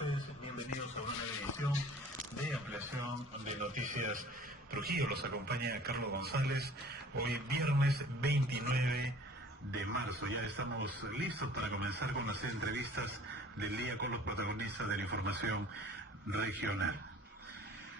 ustedes bienvenidos a una nueva edición de ampliación de Noticias Trujillo. Los acompaña Carlos González. Hoy viernes 29 de marzo. Ya estamos listos para comenzar con las entrevistas del día con los protagonistas de la información regional.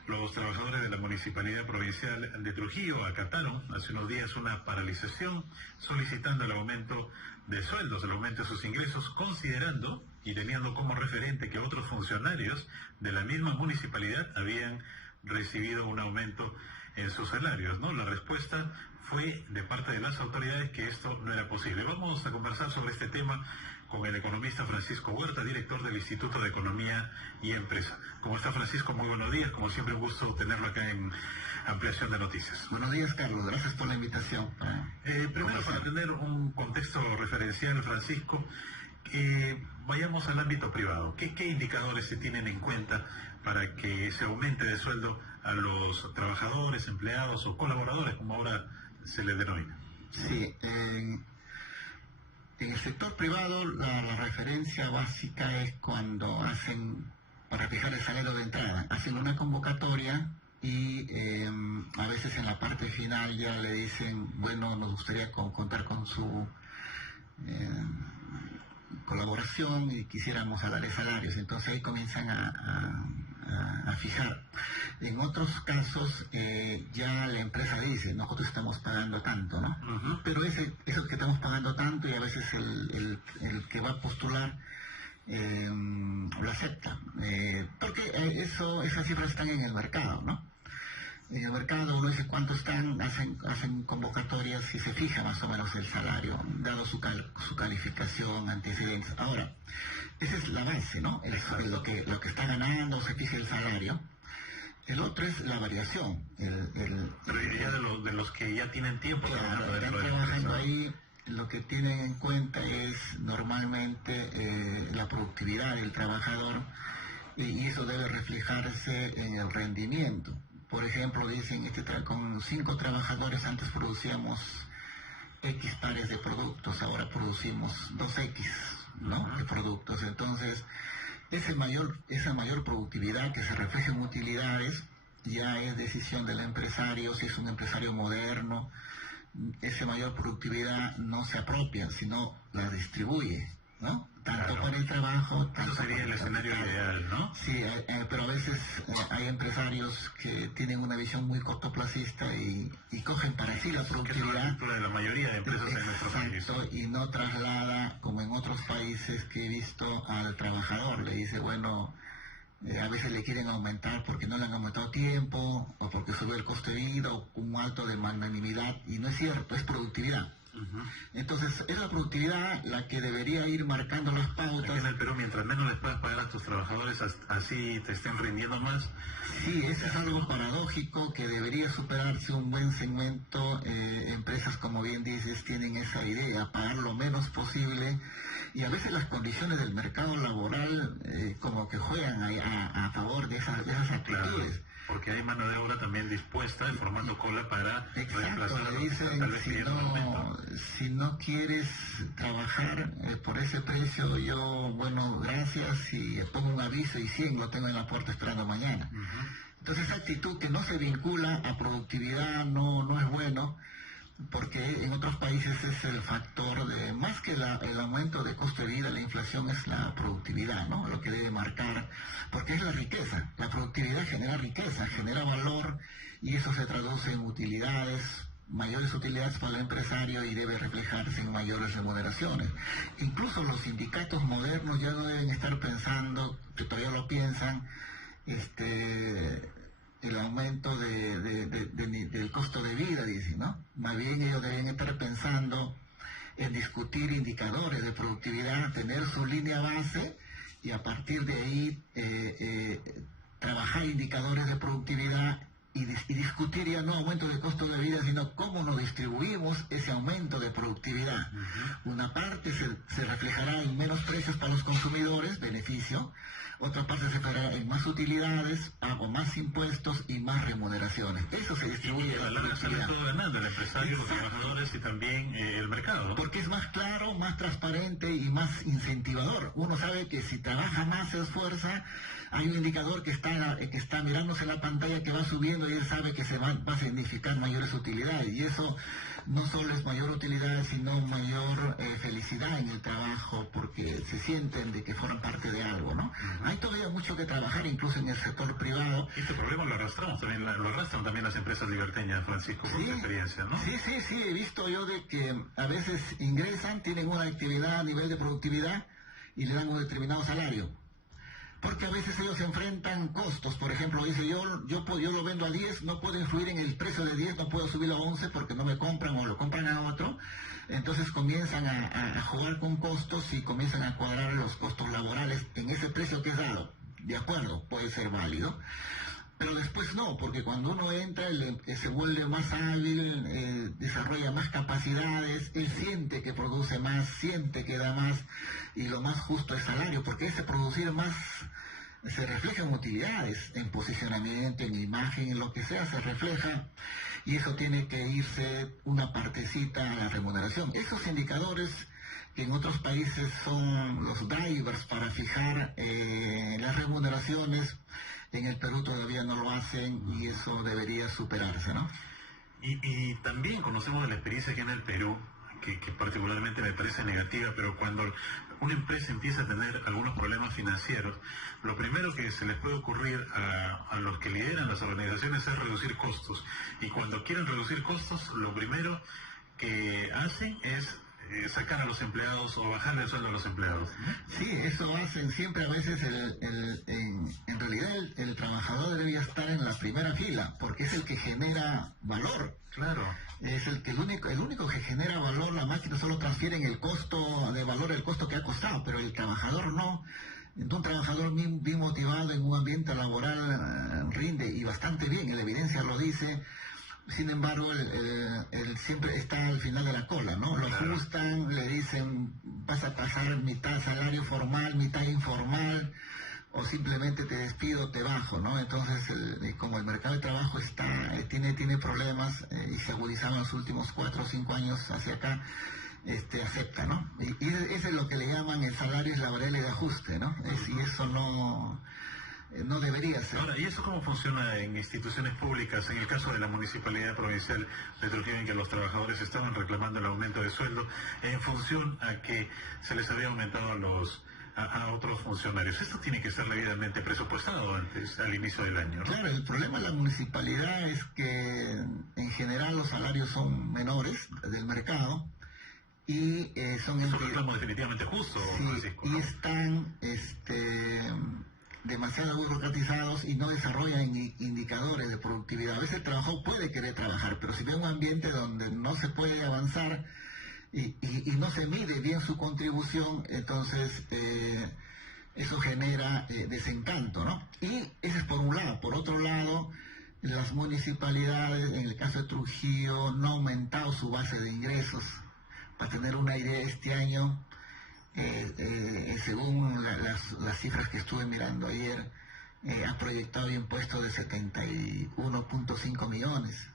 Los trabajadores de la Municipalidad Provincial de Trujillo acataron hace unos días una paralización solicitando el aumento de sueldos, el aumento de sus ingresos, considerando y teniendo como referente que otros funcionarios de la misma municipalidad habían recibido un aumento en sus salarios, ¿no? La respuesta fue de parte de las autoridades que esto no era posible. Vamos a conversar sobre este tema con el economista Francisco Huerta, director del Instituto de Economía y Empresa. ¿Cómo está, Francisco? Muy buenos días. Como siempre, un gusto tenerlo acá en Ampliación de Noticias. Buenos días, Carlos. Gracias por la invitación. Primero, para tener un contexto referencial, Francisco, vayamos al ámbito privado. ¿Qué indicadores se tienen en cuenta para que se aumente de sueldo a los trabajadores, empleados o colaboradores, como ahora se les denomina? Sí, en el sector privado la referencia básica es cuando hacen, para fijar el salario de entrada, hacen una convocatoria y a veces en la parte final ya le dicen, bueno, nos gustaría contar con su colaboración y quisiéramos hablar de salarios. Entonces ahí comienzan a fijar. En otros casos ya la empresa dice, nosotros estamos pagando tanto, ¿no? Pero eso que estamos pagando tanto, y a veces el que va a postular lo acepta, porque esas cifras están en el mercado, ¿no? En el mercado uno dice cuánto están, hacen convocatorias y se fija más o menos el salario, dado su calificación, antecedentes. Ahora, esa es la base, ¿no? Lo que está ganando, se fija el salario. El otro es la variación. Pero ya de los que ya tienen tiempo trabajando ahí, lo que tienen en cuenta es normalmente la productividad del trabajador, y eso debe reflejarse en el rendimiento. Por ejemplo, dicen con 5 trabajadores antes producíamos X pares de productos, ahora producimos 2X, ¿no? De productos. Entonces, esa mayor productividad que se refleja en utilidades ya es decisión del empresario. Si es un empresario moderno, esa mayor productividad no se apropia, sino la distribuye, ¿no? Tanto para el trabajo, tanto eso sería el escenario ideal, ¿no? Sí, pero a veces hay empresarios que tienen una visión muy cortoplacista y cogen para sí la productividad. Que es de la mayoría de empresas en nuestro país. Y no traslada, como en otros países que he visto, al trabajador. Le dice, bueno, a veces le quieren aumentar porque no le han aumentado tiempo, o porque sube el costo de vida, o un alto de magnanimidad, y no es cierto, es productividad. Entonces es la productividad la que debería ir marcando las pautas. Aquí en el Perú, mientras menos les puedas pagar a tus trabajadores, así te estén rindiendo más. Sí, eso es algo paradójico que debería superarse. Un buen segmento, empresas, como bien dices, tienen esa idea, pagar lo menos posible, y a veces las condiciones del mercado laboral como que juegan a favor de esas actitudes. Claro, porque hay mano de obra también dispuesta, formando cola para reemplazar. Le dicen, si no quieres trabajar por ese precio, yo, bueno, gracias, y pongo un aviso y 100 lo tengo en la puerta esperando mañana. Entonces esa actitud que no se vincula a productividad no es bueno, porque en otros países es el factor de, más que el aumento de costo de vida, la inflación es la productividad, ¿no? Lo que debe marcar, porque es la riqueza. La productividad genera riqueza, genera valor, y eso se traduce en utilidades, mayores utilidades para el empresario, y debe reflejarse en mayores remuneraciones. Incluso los sindicatos modernos ya no deben estar pensando, que todavía lo piensan, el aumento del costo de vida, dicen, ¿no? Más bien ellos deben estar pensando en discutir indicadores de productividad, tener su línea base, y a partir de ahí trabajar indicadores de productividad y discutir ya no aumento de costo de vida, sino cómo nos distribuimos ese aumento de productividad. Una parte se reflejará en menos precios para los consumidores, beneficio; otra parte se reflejará en más utilidades, pago más impuestos y más remuneraciones. Eso se distribuye. Y a la larga sale todo ganando, el empresario, los trabajadores y también el mercado. mercado. Porque es más claro, más transparente y más incentivador. Uno sabe que si trabaja más, se esfuerza, hay un indicador que está mirándose la pantalla, que va subiendo, y él sabe que va a significar mayores utilidades. Y eso no solo es mayor utilidad, sino mayor felicidad en el trabajo, porque se sienten de que forman parte de algo, ¿no? Hay todavía mucho que trabajar, incluso en el sector privado. Este problema lo arrastramos también, lo arrastran también las empresas liberteñas, Francisco, por su experiencia, ¿no? Sí, he visto yo de que a veces ingresan, tienen una actividad a nivel de productividad y le dan un determinado salario. Porque a veces ellos enfrentan costos. Por ejemplo, dice, yo lo vendo a 10, no puedo influir en el precio de 10, no puedo subirlo a 11 porque no me compran o lo compran a otro. Entonces comienzan a jugar con costos y comienzan a cuadrar los costos laborales en ese precio que es dado. De acuerdo, puede ser válido. Pero después no, porque cuando uno entra, se vuelve más hábil, desarrolla más capacidades, él siente que produce más, siente que da más, y lo más justo es salario, porque ese producir más se refleja en utilidades, en posicionamiento, en imagen, en lo que sea, se refleja, y eso tiene que irse una partecita a la remuneración. Esos indicadores que en otros países son los drivers para fijar las remuneraciones, en el Perú todavía no lo hacen, y eso debería superarse, ¿no? Y también conocemos de la experiencia aquí en el Perú, que particularmente me parece negativa, pero cuando una empresa empieza a tener algunos problemas financieros, lo primero que se les puede ocurrir a los que lideran las organizaciones es reducir costos. Y cuando quieren reducir costos, lo primero que hacen es sacar a los empleados o bajarle el sueldo a los empleados. Sí, eso hacen siempre. A veces en realidad el trabajador debería estar en la primera fila, porque es el que genera valor. Claro. Es el único que genera valor. La máquina solo transfiere en el costo de valor, el costo que ha costado, pero el trabajador no. Entonces, un trabajador bien motivado en un ambiente laboral rinde, y bastante bien, la evidencia lo dice. Sin embargo, él siempre está al final de la cola, ¿no? Lo ajustan, le dicen, vas a pasar mitad salario formal, mitad informal, o simplemente te despido, te bajo, ¿no? Entonces, como el mercado de trabajo tiene problemas, y se agudizaban los últimos 4 o 5 años hacia acá, acepta, ¿no? Y eso es lo que le llaman el salario laboral de ajuste, ¿no? Y eso no debería ser. Ahora, ¿y eso cómo funciona en instituciones públicas? En el caso de la Municipalidad Provincial de Trujillo, en que los trabajadores estaban reclamando el aumento de sueldo en función a que se les había aumentado a otros funcionarios. Esto tiene que ser debidamente presupuestado al inicio del año, ¿no? Claro, el problema de la municipalidad es que en general los salarios son menores del mercado, y son... Es un reclamo definitivamente justo, sí, Francisco, ¿no? Y están demasiado burocratizados y no desarrollan indicadores de productividad. A veces el trabajador puede querer trabajar, pero si ve un ambiente donde no se puede avanzar y no se mide bien su contribución, entonces eso genera desencanto, ¿no? Y ese es por un lado. Por otro lado, las municipalidades, en el caso de Trujillo, no han aumentado su base de ingresos. Para tener una idea, este año, según las cifras que estuve mirando ayer, ha proyectado impuestos de 71.5 millones.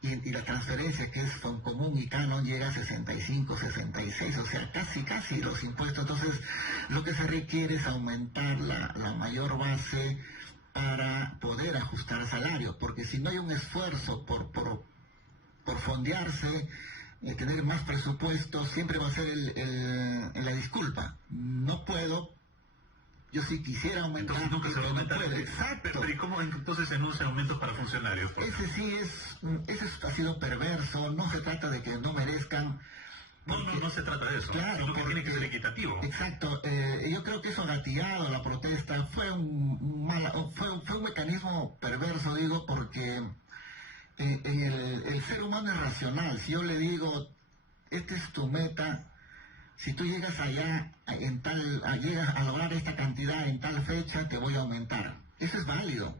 Y la transferencia, que es Foncomún y Canon, llega a 65, 66, o sea, casi los impuestos. Entonces, lo que se requiere es aumentar la mayor base para poder ajustar el salario, porque si no hay un esfuerzo por fondearse, tener más presupuesto, siempre va a ser la disculpa. No puedo, yo sí quisiera aumentar. Entonces nunca se va a aumentar. No puedo. Exacto. Pero ¿y cómo entonces se anuncia aumentos para funcionarios? Ese ha sido perverso. No se trata de que no merezcan. No se trata de eso. Claro, sino que tiene que ser equitativo. Exacto. Yo creo que eso gatillado la protesta fue un mecanismo perverso, digo, porque el ser humano es racional. Si yo le digo, esta es tu meta, si tú llegas allá llegas a lograr esta cantidad en tal fecha, te voy a aumentar. Eso es válido,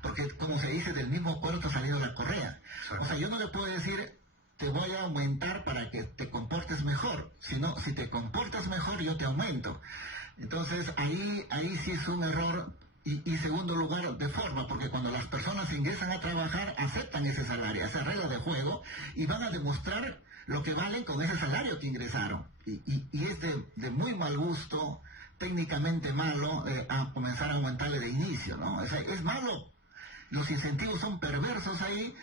porque como se dice, del mismo puerto ha salido la correa. Exacto. O sea, yo no le puedo decir, te voy a aumentar para que te comportes mejor, sino si te comportas mejor, yo te aumento. Entonces ahí sí es un error. Y segundo lugar, de forma, porque cuando las personas ingresan a trabajar, aceptan ese salario, esa regla de juego, y van a demostrar lo que valen con ese salario que ingresaron. Y es de muy mal gusto, técnicamente malo, a comenzar a aumentarle de inicio, ¿no? O sea, es malo, los incentivos son perversos ahí.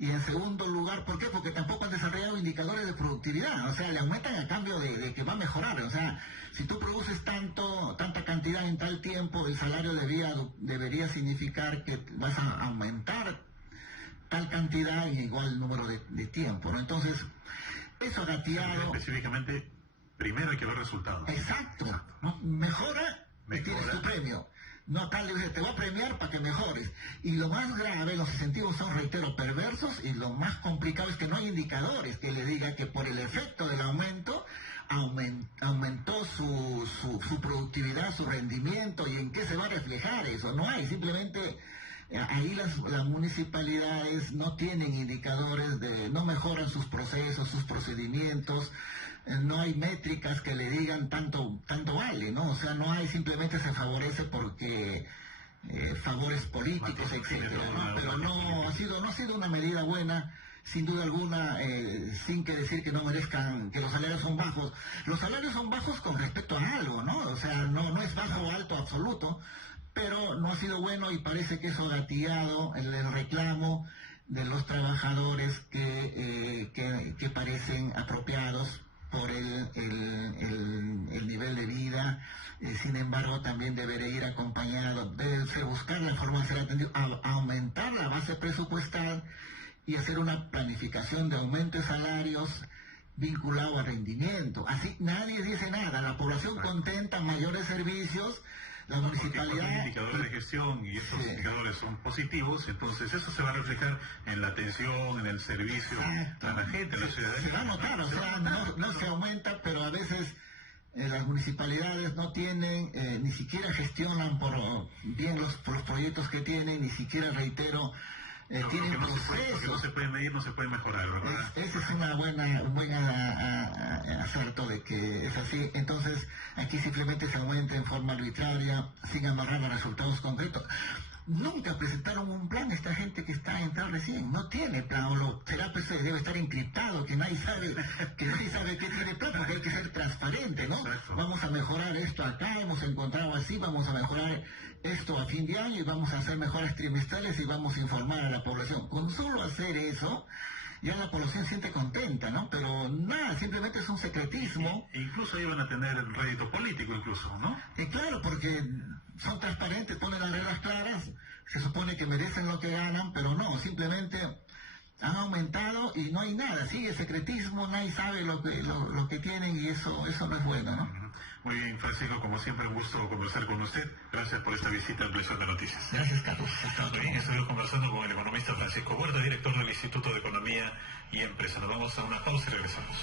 Y en segundo lugar, ¿por qué? Porque tampoco han desarrollado indicadores de productividad, o sea, le aumentan a cambio de que va a mejorar, o sea, si tú produces tanta cantidad en tal tiempo, el salario debería significar que vas a aumentar tal cantidad en igual número de tiempo, ¿no? Entonces, eso ha gateado... Específicamente, primero hay que ver resultados. Exacto, ¿no? Mejora y tienes tu premio. No, tal le dice, te voy a premiar para que mejores. Y lo más grave, los incentivos son, reitero, perversos, y lo más complicado es que no hay indicadores que le digan que por el efecto del aumento aumentó su productividad, su rendimiento, y en qué se va a reflejar eso. No hay, simplemente ahí las municipalidades no tienen indicadores, no mejoran sus procesos, sus procedimientos. No hay métricas que le digan tanto vale, ¿no? O sea, no hay, simplemente se favorece porque favores políticos, etcétera, ¿no? Pero no ha sido una medida buena, sin duda alguna, sin que decir que no merezcan, que los salarios son bajos. Los salarios son bajos con respecto a algo, ¿no? O sea, no es bajo o alto absoluto, pero no ha sido bueno, y parece que eso ha gatillado el reclamo de los trabajadores que parecen apropiados por el nivel de vida. Sin embargo, también debería ir acompañado, debe buscar la forma de ser atendido, a aumentar la base presupuestal y hacer una planificación de aumento de salarios vinculado a rendimiento. Así nadie dice nada, la población contenta, mayores servicios, la municipalidad... Porque los indicadores de gestión y estos indicadores son positivos, entonces eso se va a reflejar en la atención, en el servicio a la gente, a la ciudadanía. Se va a notar, o sea, no se aumenta, pero a veces las municipalidades no tienen, ni siquiera gestionan bien los proyectos que tienen, ni siquiera, reitero, tienen procesos. Lo que no se puede medir no se puede mejorar, ¿verdad? Ese es un buen acerto de que es así. Entonces, aquí simplemente se aumenta en forma arbitraria, sin amarrar a resultados concretos. Nunca presentaron un plan esta gente que está a entrar recién, no tiene plan, será pues debe estar encriptado, que nadie sabe qué tiene plan, porque hay que ser transparente, ¿no? Exacto. Vamos a mejorar esto acá, hemos encontrado así, vamos a mejorar esto a fin de año y vamos a hacer mejoras trimestrales y vamos a informar a la población. Con solo hacer eso, ya la población se siente contenta, ¿no? Pero nada, simplemente es un secretismo. Incluso ahí van a tener el rédito político, incluso, ¿no? Claro, porque son transparentes, ponen las reglas claras, se supone que merecen lo que ganan, pero no, simplemente han aumentado y no hay nada, sigue secretismo, nadie sabe lo que tienen, y eso no es bueno, ¿no? Muy bien, Francisco, como siempre, un gusto conversar con usted. Gracias por esta visita a Ampliación de Noticias. Gracias, Carlos. Muy bien, estuvimos conversando con el economista Francisco Huerta, director del Instituto de Economía y Empresa. Nos vamos a una pausa y regresamos.